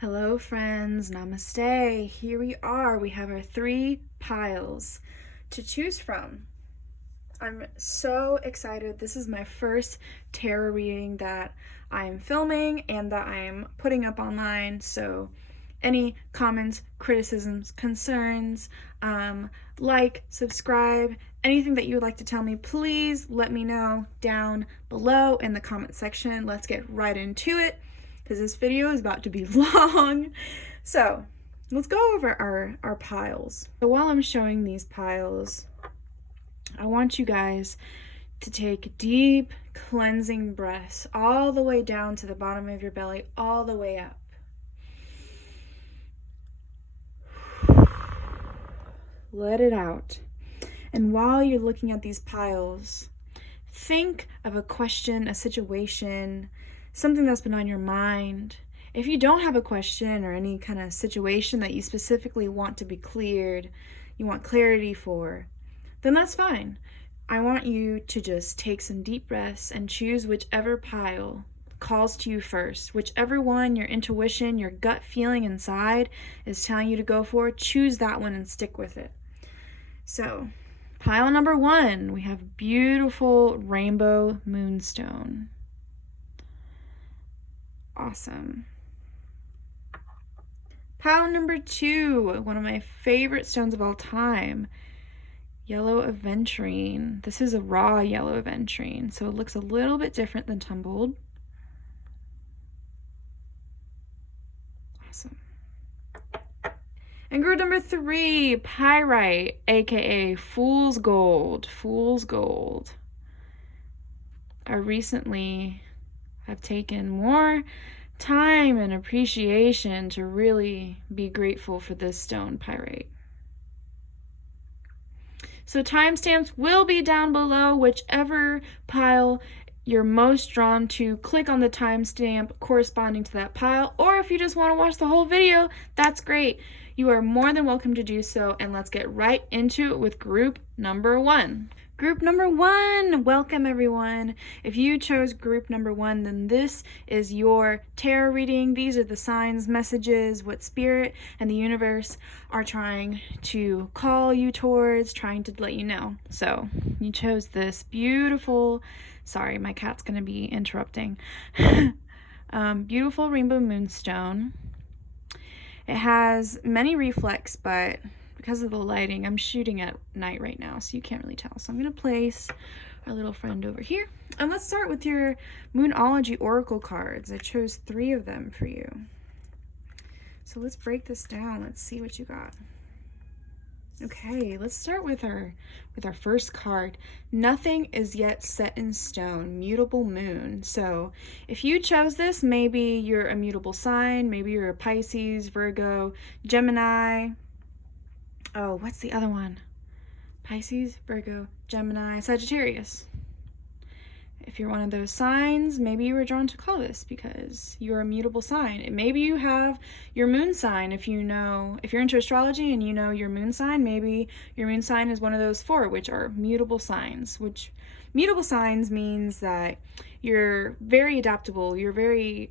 Hello friends, namaste. Here we are. We have our 3 piles to choose from. I'm so excited. This is my first tarot reading that I'm filming and that I'm putting up online. So any comments, criticisms, concerns, subscribe, anything that you would like to tell me, please let me know down below in the comment section. Let's get right into it, because this video is about to be long. So let's go over our piles. So while I'm showing these piles, I want you guys to take deep cleansing breaths all the way down to the bottom of your belly, all the way up. Let it out. And while you're looking at these piles, think of a question, a situation, something that's been on your mind. If you don't have a question or any kind of situation that you specifically want to be cleared, you want clarity for, then that's fine. I want you to just take some deep breaths and choose whichever pile calls to you first. Whichever one your intuition, your gut feeling inside is telling you to go for, choose that one and stick with it. So, pile number 1, we have beautiful rainbow moonstone. Awesome. Pile number 2, one of my favorite stones of all time, yellow aventurine. This is a raw yellow aventurine, so it looks a little bit different than tumbled. Awesome. And group number 3, pyrite, aka fool's gold. Fool's gold. I recently have taken more time and appreciation to really be grateful for this stone, pyrite. So timestamps will be down below. Whichever pile you're most drawn to, click on the timestamp corresponding to that pile, or if you just want to watch the whole video, that's great. You are more than welcome to do so, and let's get right into it with group number 1. Group number 1, welcome everyone. If you chose group number 1, then this is your tarot reading. These are the signs, messages, what spirit and the universe are trying to call you towards, trying to let you know. So you chose this beautiful, sorry, my cat's gonna be interrupting, beautiful rainbow moonstone. It has many reflex, but because of the lighting, I'm shooting at night right now, so you can't really tell. So I'm going to place our little friend over here. And let's start with your Moonology Oracle cards. I chose 3 of them for you. So let's break this down. Let's see what you got. Okay, let's start with our first card. Nothing is yet set in stone. Mutable moon. So if you chose this, maybe you're a mutable sign. Maybe you're a Pisces, Virgo, Gemini. Oh, what's the other one? Pisces, Virgo, Gemini, Sagittarius. If you're one of those signs, maybe you were drawn to call this because you're a mutable sign. Maybe you have your moon sign. If you're into astrology and you know your moon sign, maybe your moon sign is one of those 4, which are mutable signs. Which mutable signs means that you're very adaptable. You're very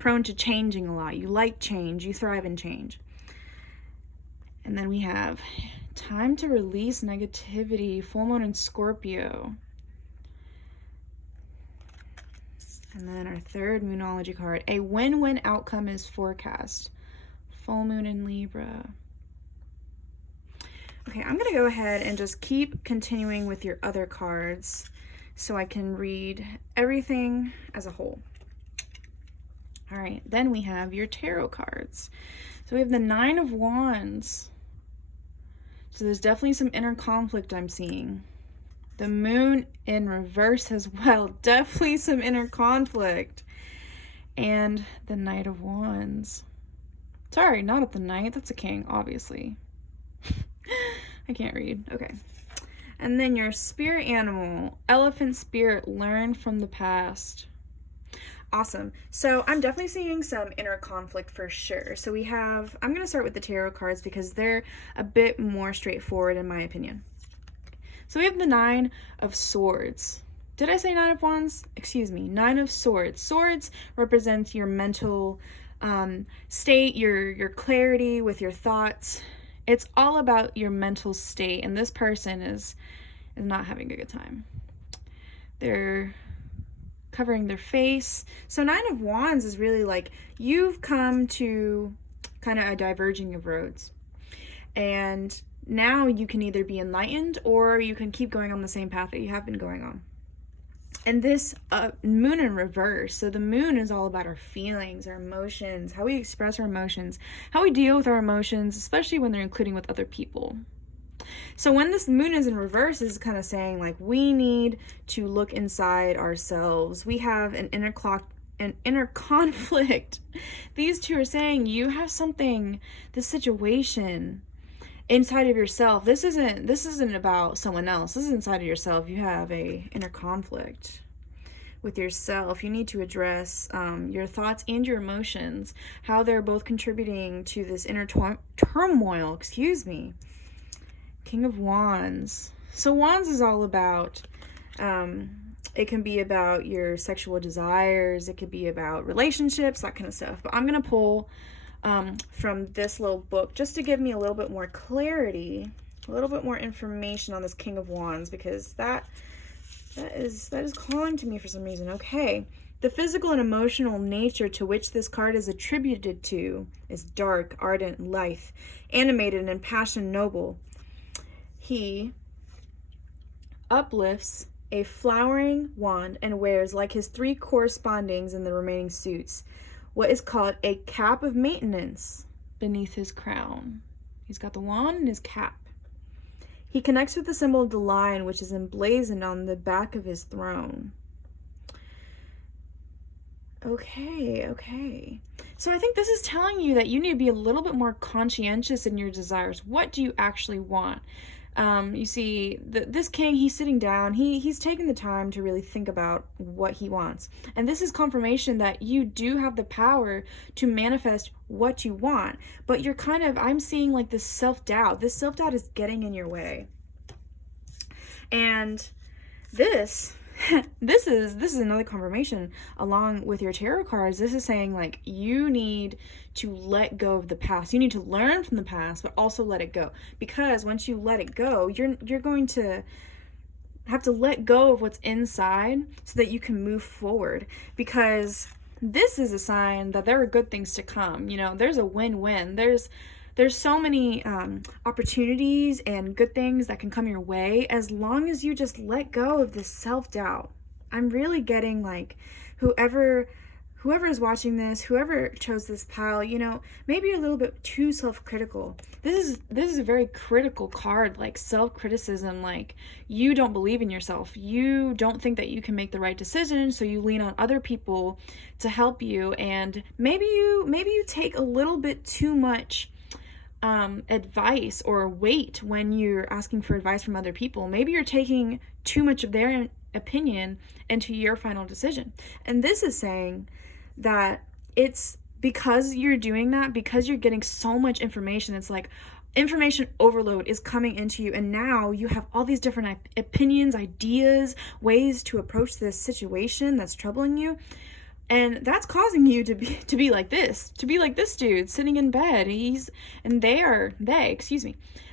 prone to changing a lot. You like change. You thrive in change. And then we have time to release negativity, full moon in Scorpio. And then our third Moonology card, a win-win outcome is forecast, full moon in Libra. Okay, I'm gonna go ahead and just keep continuing with your other cards so I can read everything as a whole. All right, then we have your tarot cards. So we have the 9 of Wands. So there's definitely some inner conflict I'm seeing. The moon in reverse as well. Definitely some inner conflict. And the Knight of Wands. Sorry, not at the Knight. That's a king, obviously. I can't read. Okay. And then your spirit animal. Elephant spirit. Learn from the past. Awesome. So I'm definitely seeing some inner conflict for sure. So I'm going to start with the tarot cards because they're a bit more straightforward in my opinion. So we have the 9 of Swords. Did I say 9 of Wands? Excuse me, 9 of Swords. Swords represents your mental state, your clarity with your thoughts. It's all about your mental state, and this person is not having a good time. They're covering their face. So 9 of Wands is really like you've come to kind of a diverging of roads. And now you can either be enlightened or you can keep going on the same path that you have been going on. And this moon in reverse. So the moon is all about our feelings, our emotions, how we express our emotions, how we deal with our emotions, especially when they're including with other people. So when this moon is in reverse, is kind of saying like we need to look inside ourselves. We have an inner conflict. These two are saying you have something, this situation inside of yourself. This isn't about someone else. This is inside of yourself. You have a inner conflict with yourself. You need to address your thoughts and your emotions, how they're both contributing to this inner turmoil. King of Wands. So Wands is all about it can be about your sexual desires, it could be about relationships, that kind of stuff. But I'm gonna pull from this little book just to give me a little bit more clarity, a little bit more information on this King of Wands, because that is calling to me for some reason. Okay, the physical and emotional nature to which this card is attributed to is dark, ardent, lithe, animated, and passion noble. He uplifts a flowering wand and wears, like his 3 correspondings in the remaining suits, what is called a cap of maintenance beneath his crown. He's got the wand and his cap. He connects with the symbol of the lion, which is emblazoned on the back of his throne. Okay. So I think this is telling you that you need to be a little bit more conscientious in your desires. What do you actually want? You see, this king, he's sitting down, he's taking the time to really think about what he wants. And this is confirmation that you do have the power to manifest what you want. But you're I'm seeing like this self-doubt. This self-doubt is getting in your way. And this is another confirmation along with your tarot cards. This is saying like you need to let go of the past. You need to learn from the past, but also let it go. Because once you let it go, you're going to have to let go of what's inside so that you can move forward. Because this is a sign that there are good things to come. You know, there's a win-win. There's so many opportunities and good things that can come your way as long as you just let go of this self-doubt. I'm really getting like whoever is watching this, whoever chose this pile, you know, maybe you're a little bit too self-critical. This is a very critical card, like self-criticism, like you don't believe in yourself. You don't think that you can make the right decision, so you lean on other people to help you, and maybe you take a little bit too much advice or weight when you're asking for advice from other people. Maybe you're taking too much of their opinion into your final decision. And this is saying that it's because you're doing that, because you're getting so much information, it's like information overload is coming into you, and now you have all these different opinions, ideas, ways to approach this situation that's troubling you. And that's causing you to be like this dude sitting in bed.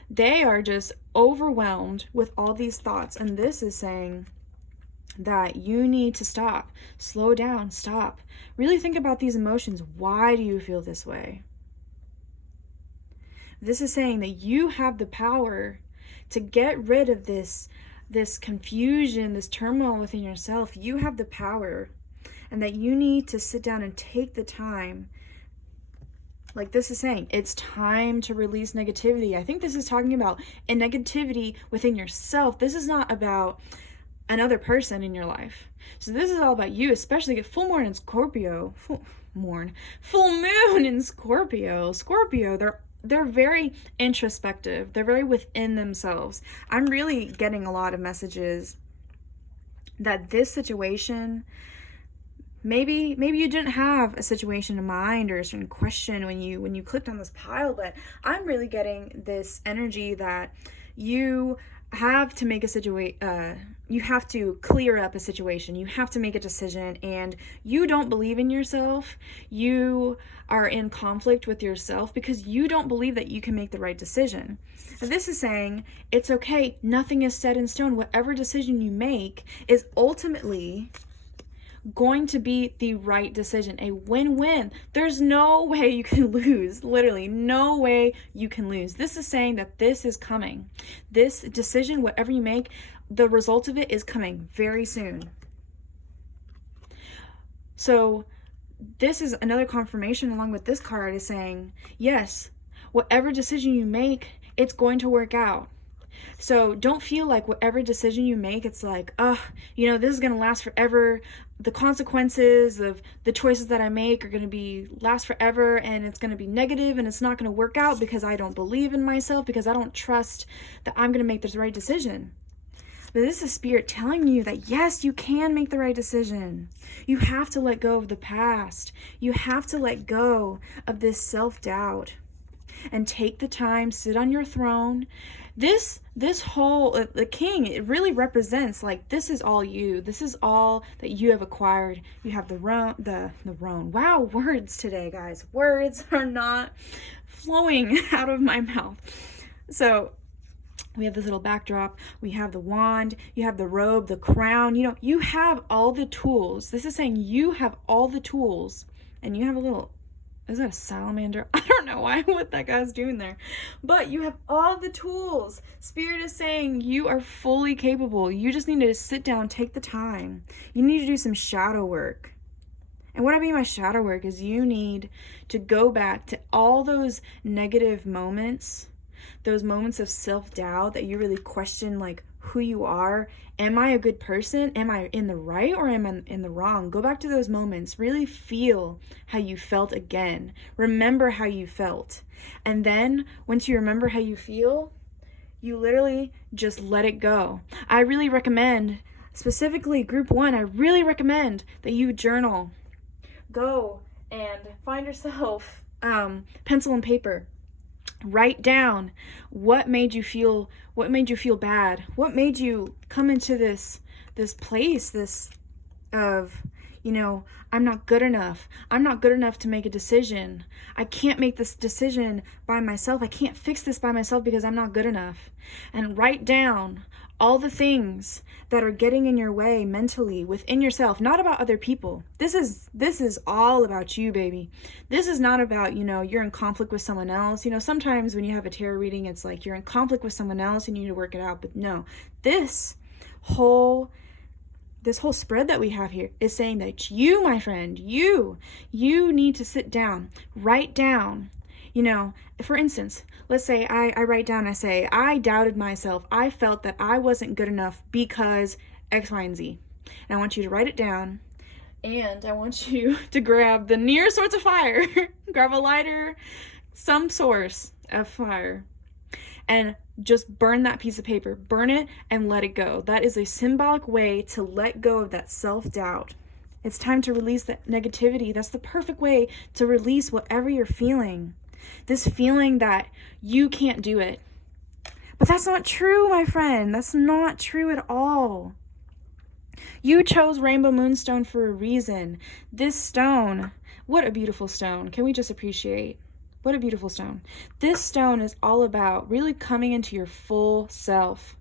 They are just overwhelmed with all these thoughts. And this is saying that you need to stop, slow down, stop. Really think about these emotions. Why do you feel this way? This is saying that you have the power to get rid of this confusion, this turmoil within yourself. You have the power. And that you need to sit down and take the time. Like this is saying, it's time to release negativity. I think this is talking about a negativity within yourself. This is not about another person in your life. So this is all about you, especially at full moon in Scorpio. Full moon in Scorpio. They're very introspective. They're very within themselves. I'm really getting a lot of messages that this situation, maybe you didn't have a situation in mind or a certain question when you clicked on this pile, but I'm really getting this energy that you have to make you have to clear up a situation. You have to make a decision, and you don't believe in yourself. You are in conflict with yourself because you don't believe that you can make the right decision. This is saying it's okay. Nothing is set in stone. Whatever decision you make is ultimately going to be the right decision, a win-win. There's no way you can lose, literally no way you can lose. This is saying that this is coming. This decision, whatever you make, the result of it is coming very soon. So this is another confirmation along with this card is saying, yes, whatever decision you make, it's going to work out. So don't feel like whatever decision you make, it's like, this is going to last forever. The consequences of the choices that I make are going to last forever, and it's going to be negative, and it's not going to work out because I don't believe in myself, because I don't trust that I'm going to make this right decision. But this is Spirit telling you that yes, you can make the right decision. You have to let go of the past. You have to let go of this self-doubt and take the time, sit on your throne. This whole, the king, it really represents like, this is all you. This is all that you have acquired. You have the throne. Wow, words today, guys. Words are not flowing out of my mouth. So we have this little backdrop. We have the wand. You have the robe, the crown. You have all the tools. This is saying you have all the tools, and you have a little, is that a salamander? I don't know what that guy's doing there. But you have all the tools. Spirit is saying you are fully capable. You just need to sit down, take the time. You need to do some shadow work. And what I mean by shadow work is you need to go back to all those negative moments, those moments of self-doubt that you really question, like, who you are. Am I a good person? Am I in the right or am I in the wrong? Go back to those moments. Really feel how you felt again. Remember how you felt. And then once you remember how you feel, you literally just let it go. I really recommend, specifically group 1, I really recommend that you journal. Go and find yourself pencil and paper. Write down what made you feel bad, what made you come into this place of, I'm not good enough to make a decision. I can't make this decision by myself. I can't fix this by myself because I'm not good enough. And write down all the things that are getting in your way mentally within yourself, not about other people. This is all about you, baby. This is not about, you're in conflict with someone else. Sometimes when you have a tarot reading, it's like you're in conflict with someone else and you need to work it out. But no, this whole spread that we have here is saying that you, my friend, you need to sit down, write down. For instance, let's say I write down, I say, I doubted myself. I felt that I wasn't good enough because X, Y, and Z. And I want you to write it down, and I want you to grab the nearest source of fire, grab a lighter, some source of fire, and just burn that piece of paper. Burn it and let it go. That is a symbolic way to let go of that self-doubt. It's time to release that negativity. That's the perfect way to release whatever you're feeling. This feeling that you can't do it. But that's not true, my friend. That's not true at all. You chose Rainbow Moonstone for a reason. This stone, what a beautiful stone. Can we just appreciate? What a beautiful stone. This stone is all about really coming into your full self.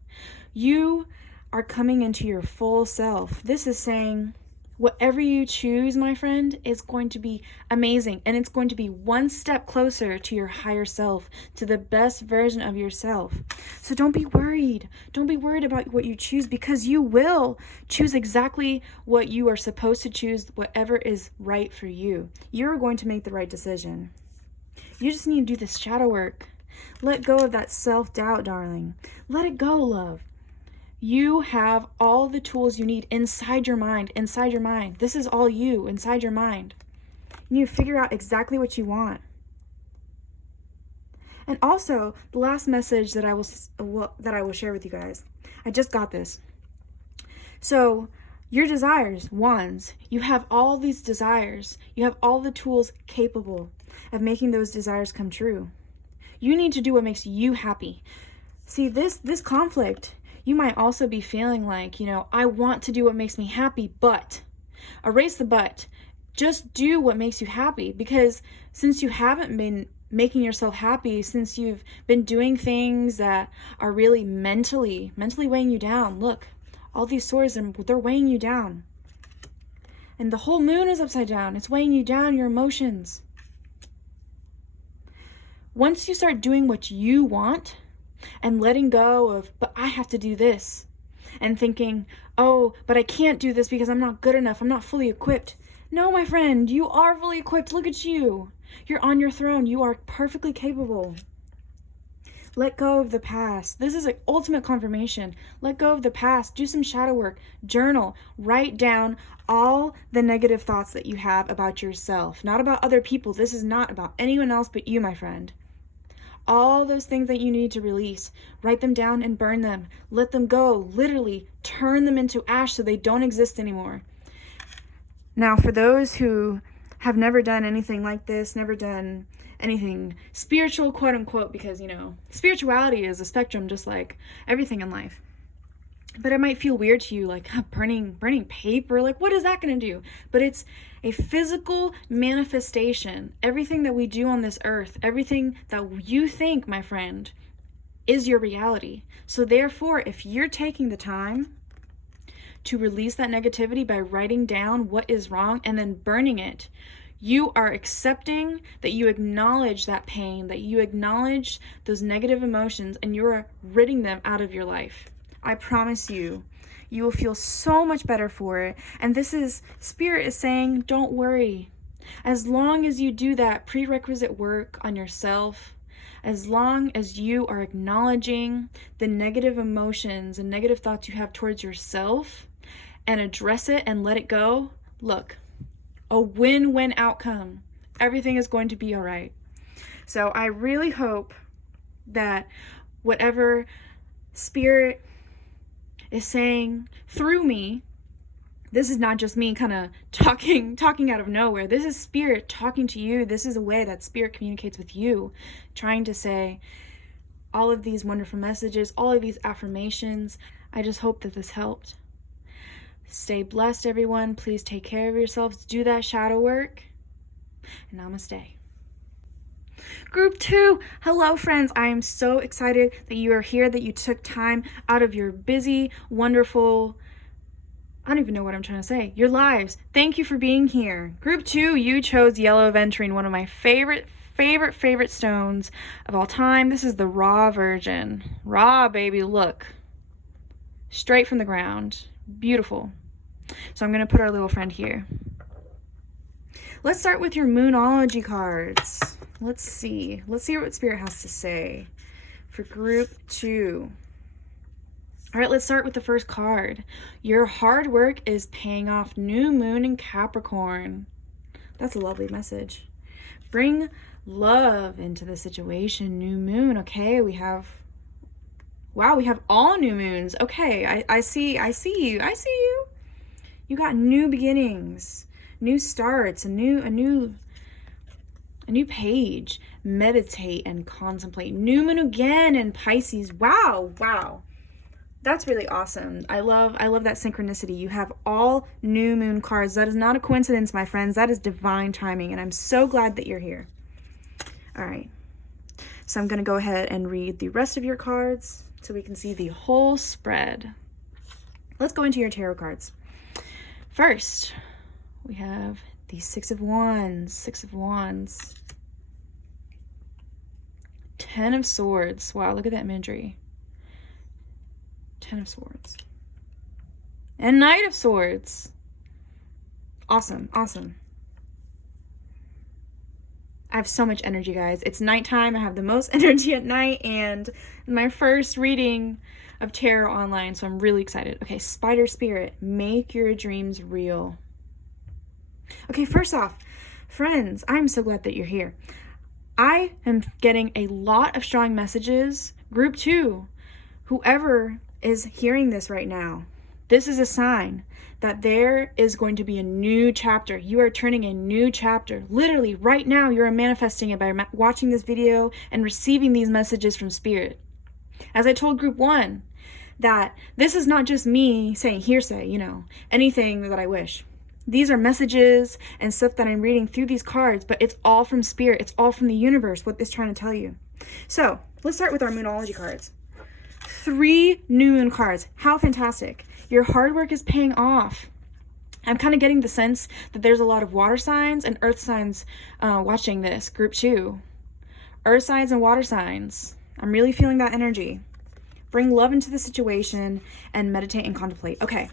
You are coming into your full self. This is saying, whatever you choose, my friend, is going to be amazing. And it's going to be one step closer to your higher self, to the best version of yourself. So don't be worried. Don't be worried about what you choose, because you will choose exactly what you are supposed to choose, whatever is right for you. You're going to make the right decision. You just need to do this shadow work. Let go of that self-doubt, darling. Let it go, love. You have all the tools you need inside your mind, This is all you, inside your mind. You need to figure out exactly what you want. And also, the last message that I will share with you guys. I just got this. So, your desires, wands, you have all these desires. You have all the tools capable of making those desires come true. You need to do what makes you happy. See, this conflict, you might also be feeling like, I want to do what makes me happy, but erase the but. Just do what makes you happy, because since you haven't been making yourself happy, since you've been doing things that are really mentally weighing you down, look, all these swords, and they're weighing you down. And the whole moon is upside down. It's weighing you down, your emotions. Once you start doing what you want and letting go of, but I have to do this, and thinking, oh, but I can't do this because I'm not good enough, I'm not fully equipped. No, my friend, you are fully equipped. Look at you. You're on your throne. You are perfectly capable. Let go of the past. This is an ultimate confirmation. Let go of the past. Do some shadow work. Journal. Write down all the negative thoughts that you have about yourself, not about other people. This is not about anyone else but you, my friend. All those things that you need to release, write them down and burn them. Let them go. Literally turn them into ash so they don't exist anymore. Now, for those who have never done anything like this, never done anything spiritual, quote unquote, because, spirituality is a spectrum just like everything in life. But it might feel weird to you, like burning paper, like what is that going to do? But it's a physical manifestation. Everything that we do on this earth, everything that you think, my friend, is your reality. So therefore, if you're taking the time to release that negativity by writing down what is wrong and then burning it, you are accepting that you acknowledge that pain, that you acknowledge those negative emotions, and you're ridding them out of your life. I promise you, you will feel so much better for it. And this is, Spirit is saying, don't worry. As long as you do that prerequisite work on yourself, as long as you are acknowledging the negative emotions and negative thoughts you have towards yourself and address it and let it go, look, a win-win outcome. Everything is going to be all right. So I really hope that whatever Spirit is saying through me, this is not just me kind of talking out of nowhere. This is Spirit talking to you. This is a way that Spirit communicates with you, trying to say all of these wonderful messages, all of these affirmations. I just hope that this helped. Stay blessed, everyone. Please take care of yourselves. Do that shadow work. And namaste. Group 2, hello friends. I am so excited that you are here, that you took time out of your busy, wonderful, I don't even know what I'm trying to say, your lives. Thank you for being here. Group 2, you chose Yellow Aventurine, one of my favorite stones of all time. This is the raw version. Raw, baby, look. Straight from the ground. Beautiful. So I'm going to put our little friend here. Let's start with your Moonology cards. Let's see what Spirit has to say for group 2. All right, let's start with the first card. Your hard work is paying off. New moon in Capricorn. That's a lovely message. Bring love into the situation. New moon. Okay, we have all new moons. Okay, I see you. You got new beginnings, new starts, a new page. Meditate and contemplate. New moon again in Pisces. Wow. That's really awesome. I love that synchronicity. You have all new moon cards. That is not a coincidence, my friends. That is divine timing, and I'm so glad that you're here. All right. So I'm going to go ahead and read the rest of your cards so we can see the whole spread. Let's go into your tarot cards. First, we have the Six of Wands, 10 of Swords. Wow, look at that imagery. 10 of Swords. And Knight of Swords. Awesome. I have so much energy, guys. It's nighttime. I have the most energy at night, and my first reading of tarot online, so I'm really excited. Okay, Spider Spirit, make your dreams real. Okay, first off, friends, I'm so glad that you're here. I am getting a lot of strong messages. Group 2, whoever is hearing this right now, this is a sign that there is going to be a new chapter. You are turning a new chapter. Literally, right now, you are manifesting it by watching this video and receiving these messages from Spirit. As I told Group 1, that this is not just me saying hearsay, anything that I wish. These are messages and stuff that I'm reading through these cards, but it's all from Spirit. It's all from the universe, what it's trying to tell you. So let's start with our Moonology cards. 3 new moon cards. How fantastic. Your hard work is paying off. I'm kind of getting the sense that there's a lot of water signs and earth signs watching this, group 2. Earth signs and water signs. I'm really feeling that energy. Bring love into the situation and meditate and contemplate. Okay.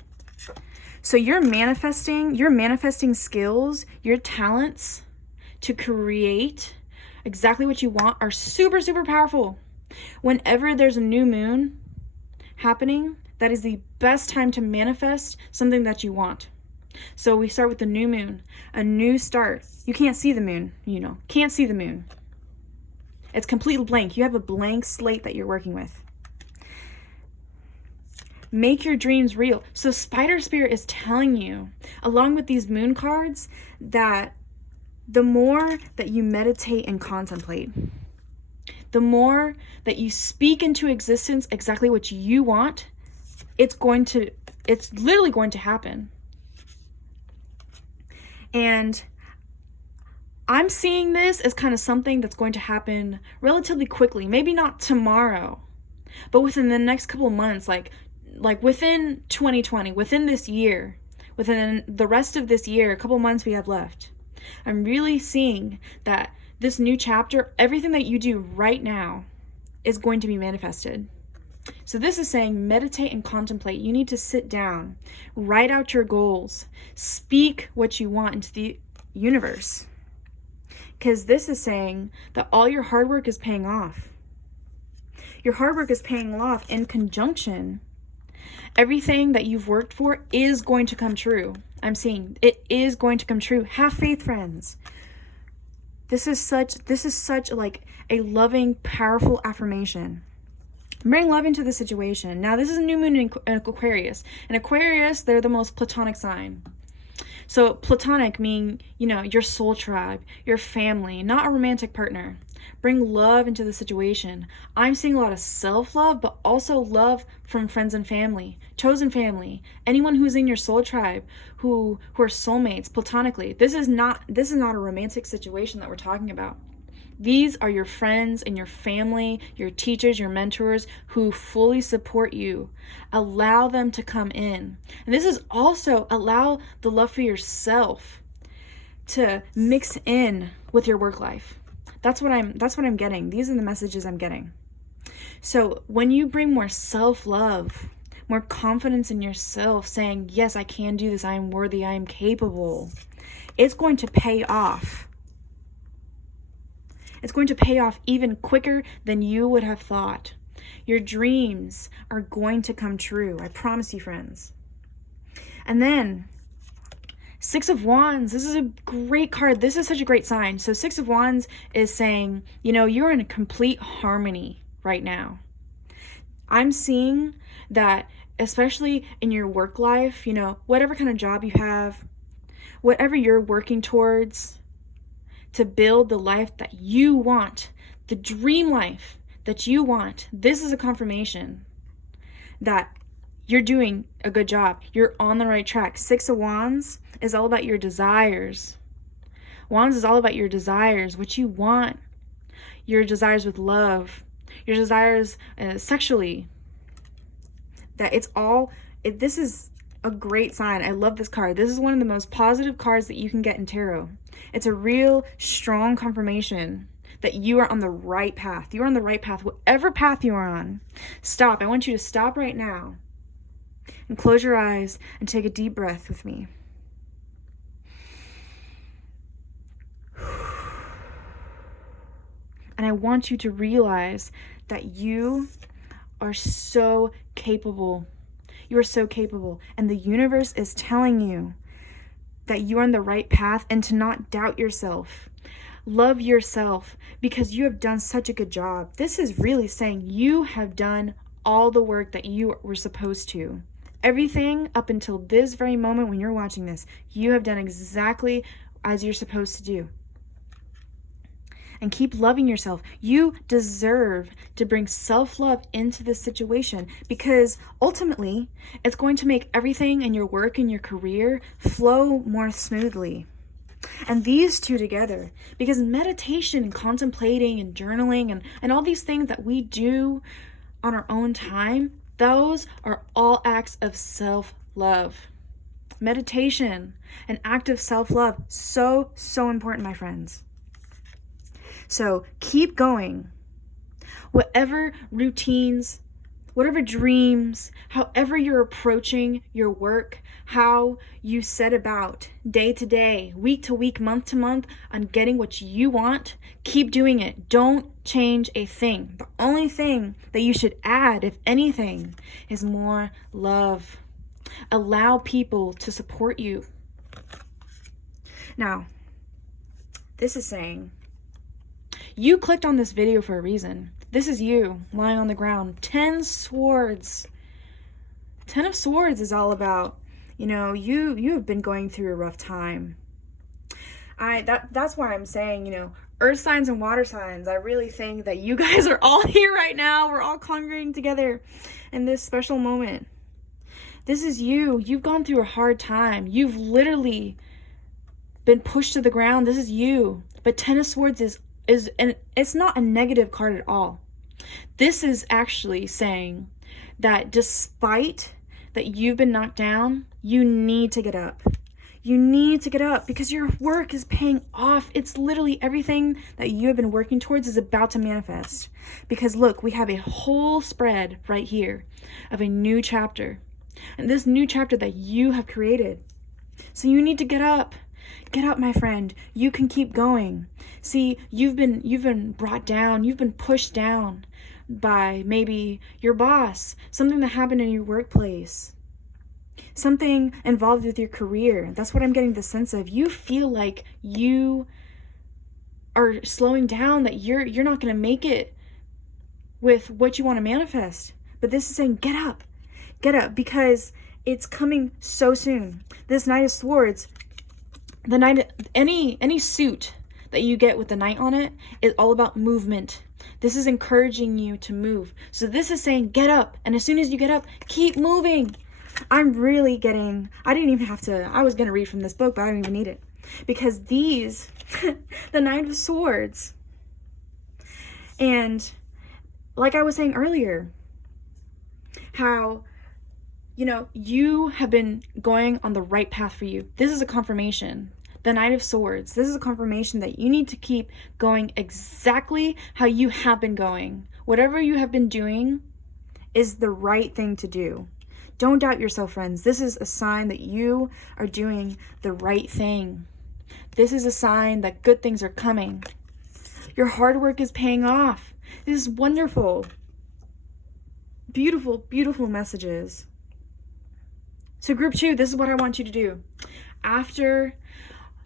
So you're manifesting skills, your talents to create exactly what you want are super, super powerful. Whenever there's a new moon happening, that is the best time to manifest something that you want. So we start with the new moon, a new start. You can't see the moon, can't see the moon. It's completely blank. You have a blank slate that you're working with. Make your dreams real. So Spider Spirit is telling you, along with these moon cards, that the more that you meditate and contemplate, the more that you speak into existence exactly what you want, it's literally going to happen. And I'm seeing this as kind of something that's going to happen relatively quickly. Maybe not tomorrow, but within the next couple of months, like within 2020, within this year, within the rest of this year, a couple months we have left. I'm really seeing that this new chapter, everything that you do right now is going to be manifested. So this is saying meditate and contemplate. You need to sit down, write out your goals, speak what you want into the universe. Because this is saying that all your hard work is paying off. Your hard work is paying off in conjunction. Everything that you've worked for is going to come true. I'm seeing it is going to come true. Have faith, friends. This is such like a loving, powerful affirmation. Bring love into the situation. Now, this is a new moon in Aquarius. In Aquarius, they're the most platonic sign. So platonic meaning, your soul tribe, your family, not a romantic partner. Bring love into the situation. I'm seeing a lot of self-love, but also love from friends and family, chosen family, anyone who's in your soul tribe, who are soulmates platonically. This is not a romantic situation that we're talking about. These are your friends and your family, your teachers, your mentors who fully support you. Allow them to come in. And this is also allow the love for yourself to mix in with your work life. That's what I'm getting. These are the messages I'm getting. So when you bring more self-love, more confidence in yourself, saying, yes, I can do this, I am worthy, I am capable, it's going to pay off. It's going to pay off even quicker than you would have thought. Your dreams are going to come true. I promise you, friends. And then 6 of Wands. This is a great card. This is such a great sign. So 6 of Wands is saying, you're in a complete harmony right now. I'm seeing that, especially in your work life, whatever kind of job you have, whatever you're working towards, to build the life that you want, the dream life that you want. This is a confirmation that you're doing a good job. You're on the right track. 6 of Wands is all about your desires. Wands is all about your desires, what you want, your desires with love, your desires sexually. This is a great sign. I love this card. This is one of the most positive cards that you can get in tarot. It's a real strong confirmation that you are on the right path. You are on the right path, whatever path you are on. Stop. I want you to stop right now and close your eyes and take a deep breath with me. And I want you to realize that you are so capable. You are so capable. And the universe is telling you that you're on the right path and to not doubt yourself. Love yourself because you have done such a good job. This is really saying you have done all the work that you were supposed to. Everything up until this very moment when you're watching this, you have done exactly as you're supposed to do. and keep loving yourself. You deserve to bring self-love into this situation, because ultimately it's going to make everything in your work and your career flow more smoothly. And these two together, because meditation and contemplating and journaling and all these things that we do on our own time, those are all acts of self-love. Meditation, an act of self-love, so important, my friends. So keep going. Whatever routines, whatever dreams, however you're approaching your work, how you set about day to day, week to week, month to month on getting what you want, keep doing it. Don't change a thing. The only thing that you should add, if anything, is more love. Allow people to support you. Now, this is saying, you clicked on this video for a reason. This is you lying on the ground. 10 swords. 10 of Swords is all about, you have been going through a rough time. That's why I'm saying, earth signs and water signs, I really think that you guys are all here right now. We're all congregating together in this special moment. This is you. You've gone through a hard time. You've literally been pushed to the ground. This is you. But 10 of Swords is and it's not a negative card at all. This is actually saying that despite that you've been knocked down, you need to get up. You need to get up because your work is paying off. It's literally everything that you have been working towards is about to manifest. Because look, we have a whole spread right here of a new chapter. And this new chapter that you have created. So you need to get up. Get up, my friend. You can keep going. See, you've been brought down. You've been pushed down by maybe your boss, something that happened in your workplace, something involved with your career. That's what I'm getting the sense of. You feel like you are slowing down, that you're not going to make it with what you want to manifest. But this is saying, get up. Get up, because it's coming so soon. This Knight of Swords, the Knight, any suit that you get with the Knight on it is all about movement. This is encouraging you to move. So this is saying, get up. And as soon as you get up, keep moving. I'm really getting, I didn't even have to, I was going to read from this book, but I don't even need it. Because these, the Knight of Swords, and like I was saying earlier, how, you have been going on the right path for you. This is a confirmation. The Knight of Swords, this is a confirmation that you need to keep going exactly how you have been going. Whatever you have been doing is the right thing to do. Don't doubt yourself, friends. This is a sign that you are doing the right thing. This is a sign that good things are coming. Your hard work is paying off. This is wonderful. Beautiful, beautiful messages. So group 2, this is what I want you to do. After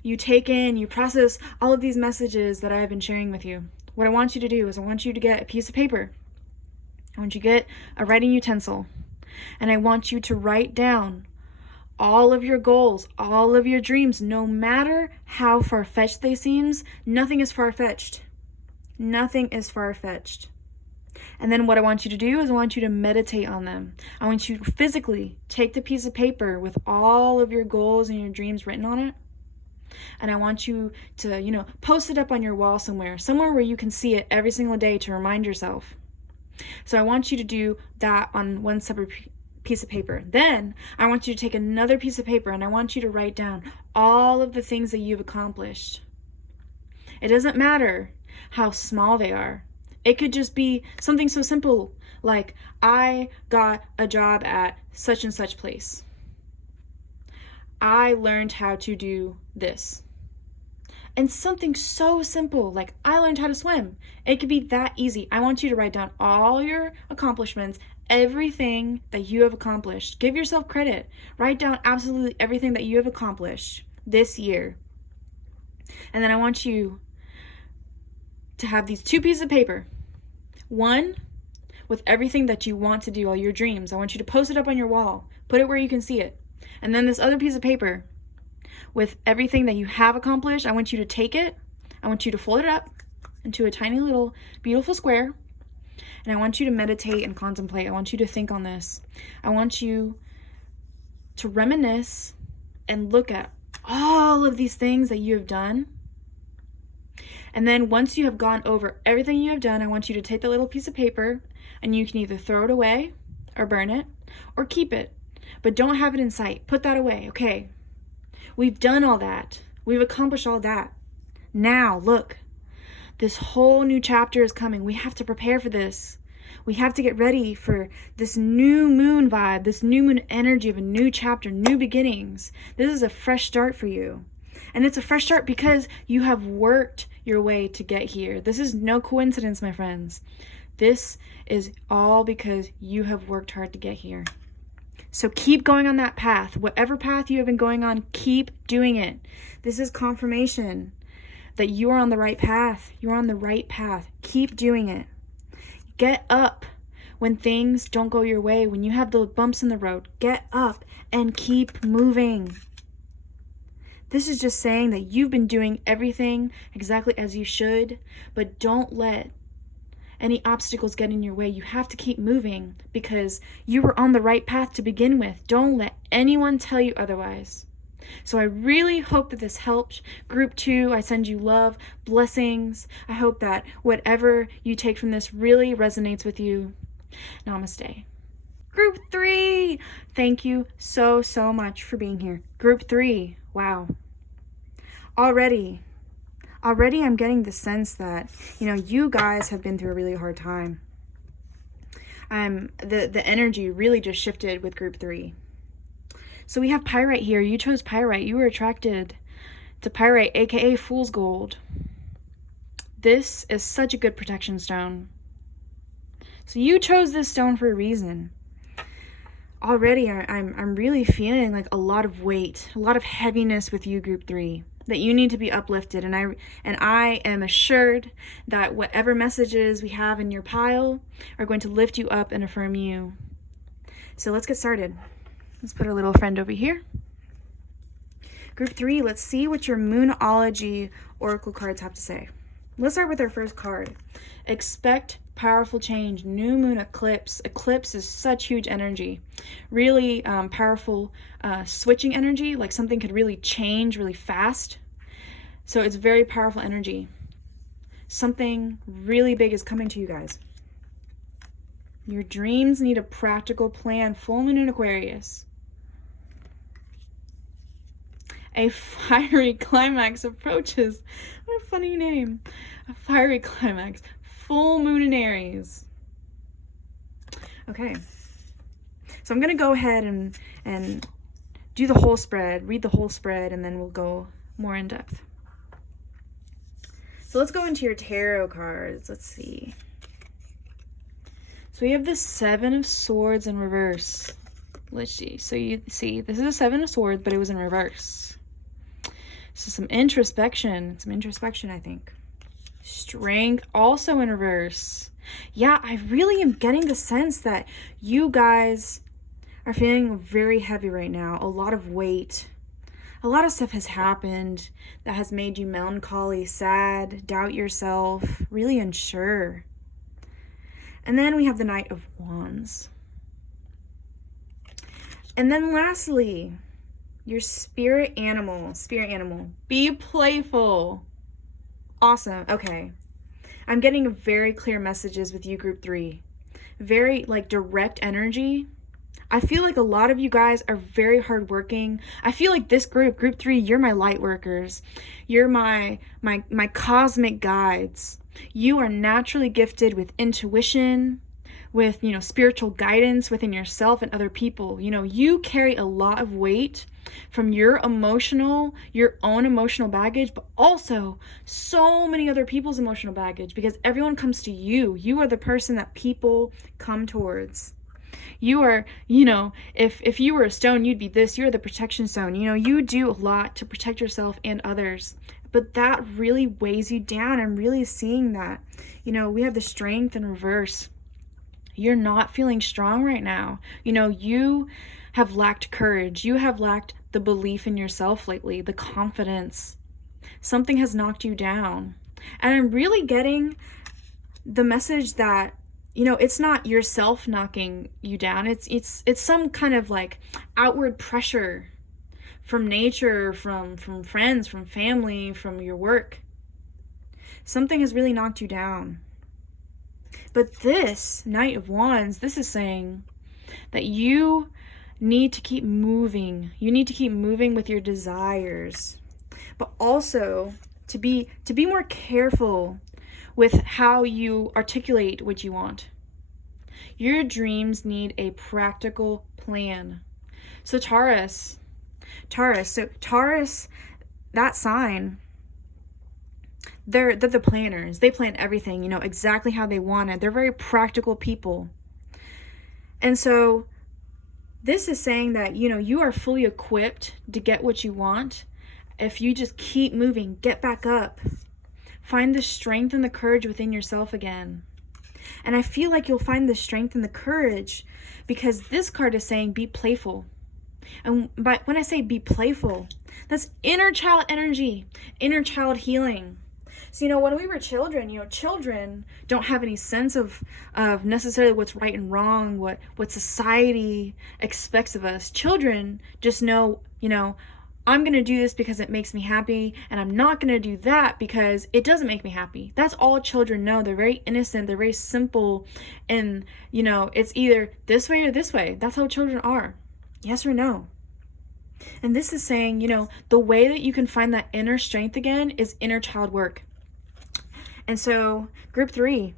you take in, you process all of these messages that I have been sharing with you, what I want you to do is I want you to get a piece of paper. I want you to get a writing utensil. And I want you to write down all of your goals, all of your dreams, no matter how far-fetched they seem. Nothing is far-fetched. Nothing is far-fetched. And then what I want you to do is I want you to meditate on them. I want you to physically take the piece of paper with all of your goals and your dreams written on it. And I want you to, post it up on your wall somewhere where you can see it every single day to remind yourself. So I want you to do that on one separate piece of paper. Then I want you to take another piece of paper and I want you to write down all of the things that you've accomplished. It doesn't matter how small they are. It could just be something so simple like, I got a job at such and such place. I learned how to do this. And something so simple like, I learned how to swim. It could be that easy. I want you to write down all your accomplishments, everything that you have accomplished. Give yourself credit. Write down absolutely everything that you have accomplished this year. And then I want you to have these 2 pieces of paper. One with everything that you want to do, all your dreams. I want you to post it up on your wall. Put it where you can see it. And then this other piece of paper with everything that you have accomplished, I want you to take it. I want you to fold it up. into a tiny little beautiful square. And I want you to meditate and contemplate. I want you to think on this. I want you to reminisce and look at all of these things that you have done. And then once you have gone over everything you have done, I want you to take the little piece of paper, and you can either throw it away or burn it or keep it. But don't have it in sight. Put that away. Okay. We've done all that. We've accomplished all that. Now, look. This whole new chapter is coming. We have to prepare for this. We have to get ready for this new moon vibe, this new moon energy of a new chapter, new beginnings. This is a fresh start for you. And it's a fresh start because you have worked your way to get here. This is no coincidence, my friends. This is all because you have worked hard to get here. So keep going on that path. Whatever path you have been going on, keep doing it. This is confirmation that you are on the right path. You're on the right path. Keep doing it. Get up when things don't go your way, when you have those bumps in the road. Get up and keep moving. This is just saying that you've been doing everything exactly as you should, but don't let any obstacles get in your way. You have to keep moving because you were on the right path to begin with. Don't let anyone tell you otherwise. So I really hope that this helped. Group 2, I send you love, blessings. I hope that whatever you take from this really resonates with you. Namaste. Group 3, thank you so much for being here. Group 3, wow. Already I'm getting the sense that, you guys have been through a really hard time. The energy really just shifted with group 3. So we have pyrite here. You chose pyrite. You were attracted to pyrite, aka fool's gold. This is such a good protection stone. So you chose this stone for a reason. Already I'm really feeling like a lot of weight, a lot of heaviness with you, group 3, that you need to be uplifted. And I am assured that whatever messages we have in your pile are going to lift you up and affirm you. So let's get started. Let's put our little friend over here. Group 3, let's see what your Moonology oracle cards have to say. Let's start with our first card. Expect powerful change. New moon eclipse. Eclipse is such huge energy. Really powerful switching energy, like something could really change really fast. So it's very powerful energy. Something really big is coming to you guys. Your dreams need a practical plan. Full moon in Aquarius. A fiery climax approaches. What a funny name. A fiery climax. Full moon in Aries. Okay. So I'm going to go ahead and do the whole spread, read the whole spread, and then we'll go more in depth. So let's go into your tarot cards. Let's see. So we have the 7 of Swords in reverse. Let's see. So you see, this is a 7 of Swords, but it was in reverse. So some introspection, I think. Strength, also in reverse. Yeah, I really am getting the sense that you guys are feeling very heavy right now. A lot of weight. A lot of stuff has happened that has made you melancholy, sad, doubt yourself, really unsure. And then we have the Knight of Wands. And then lastly, your spirit animal. Be playful. Awesome. Okay. I'm getting very clear messages with you, group 3. Very direct energy. I feel like a lot of you guys are very hardworking. I feel like this group 3, you're my light workers. You're my cosmic guides. You are naturally gifted with intuition, with, spiritual guidance within yourself and other people. You carry a lot of weight from your own emotional baggage, but also so many other people's emotional baggage, because everyone comes to you. You are the person that people come towards. You are, if you were a stone, you'd be this. You're the protection stone. You do a lot to protect yourself and others, but that really weighs you down. I'm really seeing that. We have the Strength in reverse. You're not feeling strong right now. You have lacked courage. You have lacked the belief in yourself lately, the confidence. Something has knocked you down. And I'm really getting the message that, you know, it's not yourself knocking you down. It's some kind of like outward pressure from nature, from friends, from family, from your work. Something has really knocked you down. But this Knight of Wands, this is saying that you need to keep moving. You need to keep moving with your desires, but also to be more careful with how you articulate what you want. Your dreams need a practical plan. So Taurus, that sign, they're the planners. They plan everything, you know, exactly how they want it. They're very practical people. And so this is saying that, you know, you are fully equipped to get what you want if you just keep moving, get back up, find the strength and the courage within yourself again. And I feel like you'll find the strength and the courage because this card is saying be playful. And when I say be playful, that's inner child energy, inner child healing. So, you know, when we were children, you know, children don't have any sense of necessarily what's right and wrong, what society expects of us. Children just know, you know, I'm going to do this because it makes me happy, and I'm not going to do that because it doesn't make me happy. That's all children know. They're very innocent. They're very simple. And, you know, it's either this way or this way. That's how children are. Yes or no. And this is saying, you know, the way that you can find that inner strength again is inner child work. And so group 3,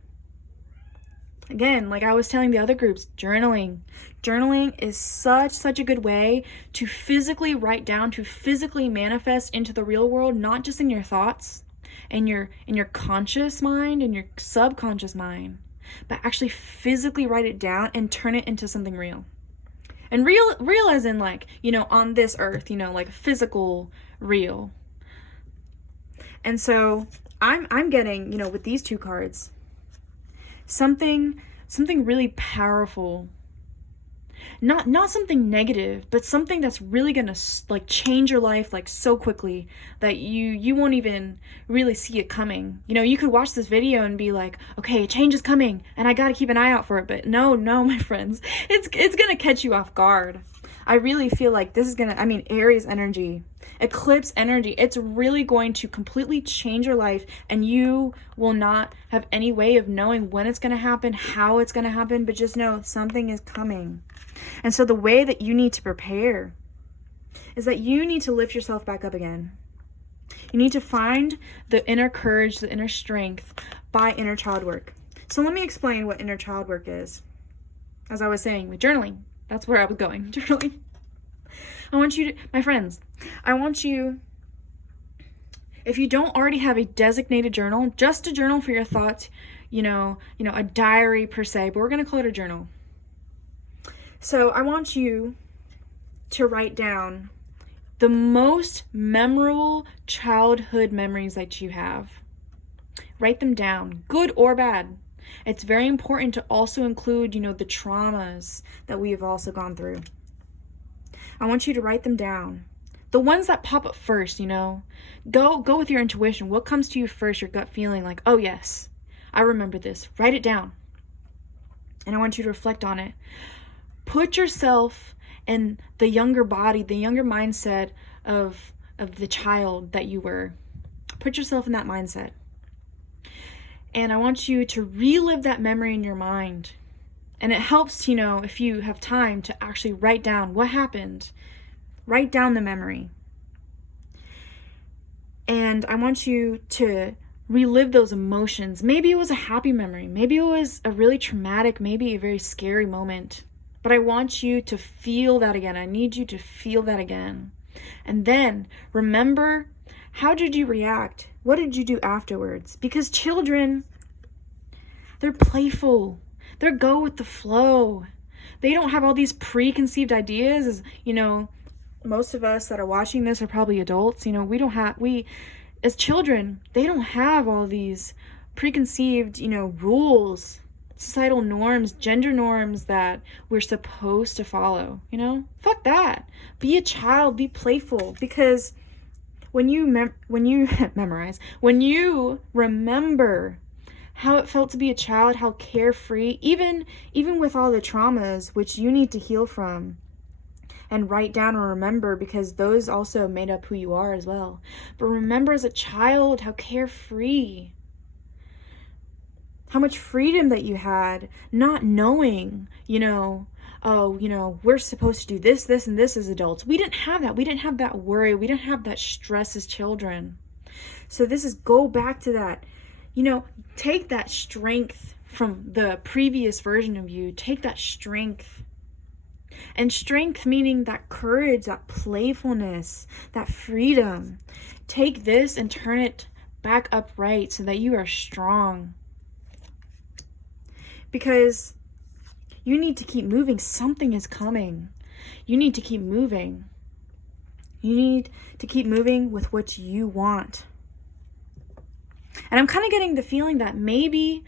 again, like I was telling the other groups, journaling. Journaling is such a good way to physically write down, to physically manifest into the real world, not just in your thoughts and in your conscious mind and your subconscious mind, but actually physically write it down and turn it into something real. And real as in like, you know, on this earth, you know, like physical real. And so I'm getting, you know, with these 2 cards, something really powerful. Not something negative, but something that's really gonna like change your life like so quickly that you won't even really see it coming. You know, you could watch this video and be like, okay, change is coming and I gotta keep an eye out for it. But no, my friends, it's gonna catch you off guard. I really feel like this is gonna, I mean, Aries energy, eclipse energy, it's really going to completely change your life, and you will not have any way of knowing when it's gonna happen, how it's gonna happen, but just know something is coming. And so the way that you need to prepare is that you need to lift yourself back up again. You need to find the inner courage, the inner strength by inner child work. So let me explain what inner child work is. As I was saying, with journaling, that's where I was going, journaling. I want you to, my friends, I want you, if you don't already have a designated journal, just a journal for your thoughts, you know, a diary per se, but we're going to call it a journal. So I want you to write down the most memorable childhood memories that you have. Write them down, good or bad. It's very important to also include, you know, the traumas that we have also gone through. I want you to write them down. The ones that pop up first, you know, go with your intuition. What comes to you first, your gut feeling, like, oh yes, I remember this. Write it down. And I want you to reflect on it. Put yourself in the younger body, the younger mindset of the child that you were. Put yourself in that mindset. And I want you to relive that memory in your mind. And it helps, you know, if you have time to actually write down what happened. Write down the memory. And I want you to relive those emotions. Maybe it was a happy memory. Maybe it was a really traumatic, maybe a very scary moment. But I want you to feel that again. I need you to feel that again. And then remember, how did you react? What did you do afterwards? Because children, they're playful. They're go with the flow. They don't have all these preconceived ideas. As you know, most of us that are watching this are probably adults. You know, as children, they don't have all these preconceived, you know, rules, societal norms, gender norms that we're supposed to follow. You know, fuck that. Be a child, be playful, because when you memorize, when you remember how it felt to be a child, how carefree, even with all the traumas which you need to heal from and write down or remember, because those also made up who you are as well. But remember as a child how carefree, how much freedom that you had, not knowing, oh, we're supposed to do this, this, and this as adults. We didn't have that. We didn't have that worry. We didn't have that stress as children. So this is, go back to that. Take that strength from the previous version of you. Take that strength. And strength meaning that courage, that playfulness, that freedom. Take this and turn it back upright so that you are strong. Because you need to keep moving. Something is coming. You need to keep moving. You need to keep moving with what you want. And I'm kind of getting the feeling that maybe,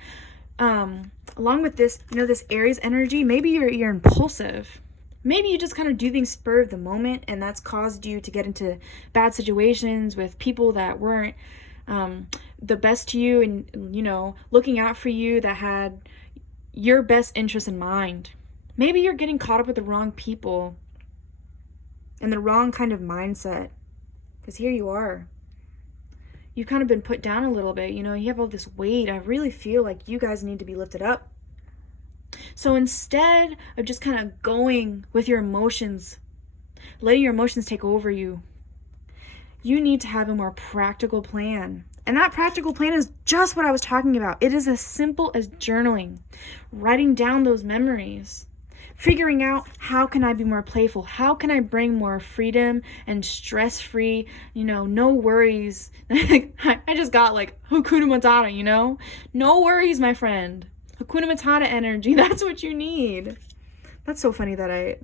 along with this, this Aries energy, maybe you're impulsive. Maybe you just kind of do things spur of the moment, and that's caused you to get into bad situations with people that weren't the best to you and, looking out for you, that had your best interest in mind. Maybe you're getting caught up with the wrong people and the wrong kind of mindset. Because here you are. You've kind of been put down a little bit. You have all this weight. I really feel like you guys need to be lifted up. So instead of just kind of going with your emotions, letting your emotions take over you, you need to have a more practical plan. And that practical plan is just what I was talking about. It is as simple as journaling, writing down those memories, figuring out, how can I be more playful? How can I bring more freedom and stress-free, no worries. I just got like Hakuna Matata, no worries, my friend. Hakuna Matata energy, that's what you need. That's so funny that I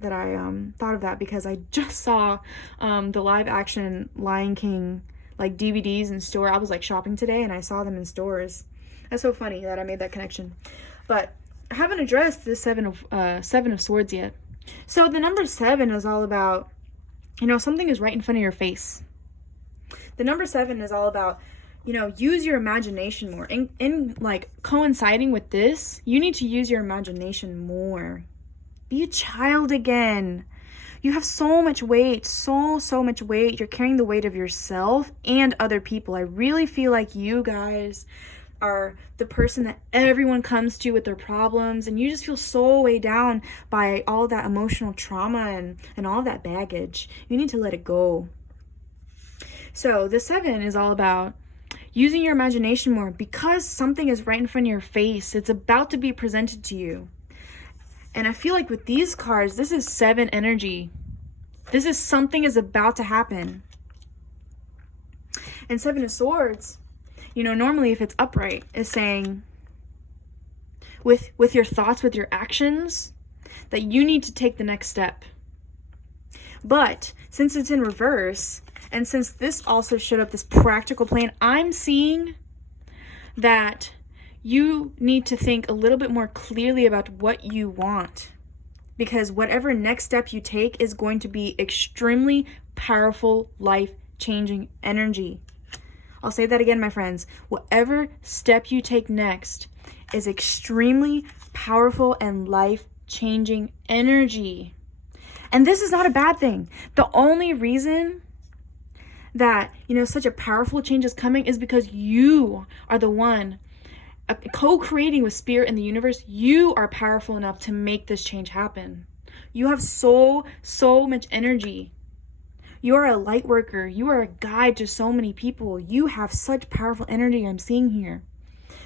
thought of that, because I just saw the live action Lion King DVDs in store. I was shopping today and I saw them in stores. That's so funny that I made that connection. But I haven't addressed the Seven of Swords yet. So the number 7 is all about, something is right in front of your face. The number 7 is all about, use your imagination more. In coinciding with this, you need to use your imagination more. Be a child again. You have so much weight, so much weight. You're carrying the weight of yourself and other people. I really feel like you guys are the person that everyone comes to with their problems, and you just feel so weighed down by all that emotional trauma and all that baggage. You need to let it go. So the 7 is all about using your imagination more, because something is right in front of your face. It's about to be presented to you. And I feel like with these cards, this is 7 energy. This is something is about to happen. And 7 of Swords, normally if it's upright, is saying with your thoughts, with your actions, that you need to take the next step. But since it's in reverse, and since this also showed up, this practical plan, I'm seeing that you need to think a little bit more clearly about what you want, because whatever next step you take is going to be extremely powerful, life-changing energy. I'll say that again, my friends. Whatever step you take next is extremely powerful and life-changing energy. And this is not a bad thing. The only reason that, such a powerful change is coming is because you are the one co-creating with spirit in the universe. You are powerful enough to make this change happen. You have so much energy. You are a light worker. You are a guide to so many people. You have such powerful energy I'm seeing here.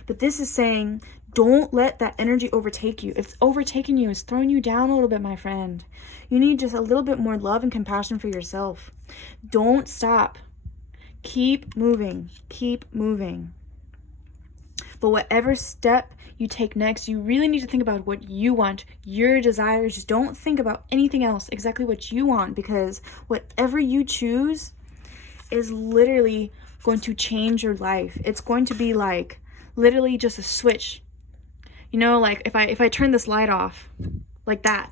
But this is saying, don't let that energy overtake you. If it's overtaking you, it's throwing you down a little bit, my friend. You need just a little bit more love and compassion for yourself. Don't stop. Keep moving. Keep moving. But whatever step you take next, you really need to think about what you want, your desires. Just don't think about anything else, exactly what you want, because whatever you choose is literally going to change your life. It's going to be literally just a switch. If I turn this light off like that,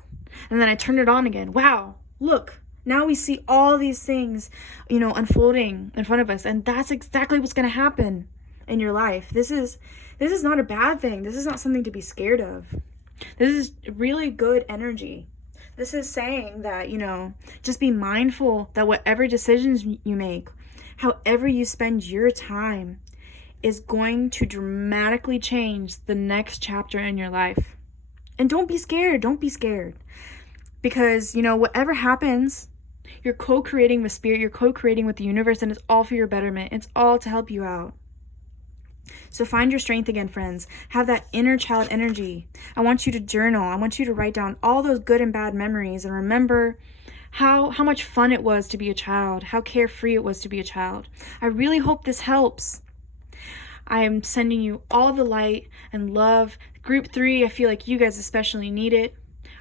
and then I turn it on again, wow, look, Now we see all these things, unfolding in front of us, and that's exactly what's going to happen in your life. This is not a bad thing. This is not something to be scared of. This is really good energy. This is saying that, just be mindful that whatever decisions you make, however you spend your time, is going to dramatically change the next chapter in your life. And don't be scared. Don't be scared. Because, whatever happens, you're co-creating with spirit, you're co-creating with the universe, and it's all for your betterment. It's all to help you out. So find your strength again, friends. Have that inner child energy. I want you to journal. I want you to write down all those good and bad memories and remember how much fun it was to be a child, how carefree it was to be a child. I really hope this helps. I am sending you all the light and love. Group 3, I feel like you guys especially need it.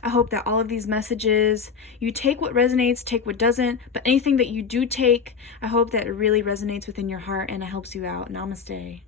I hope that all of these messages, you take what resonates, take what doesn't, but anything that you do take, I hope that it really resonates within your heart and it helps you out. Namaste.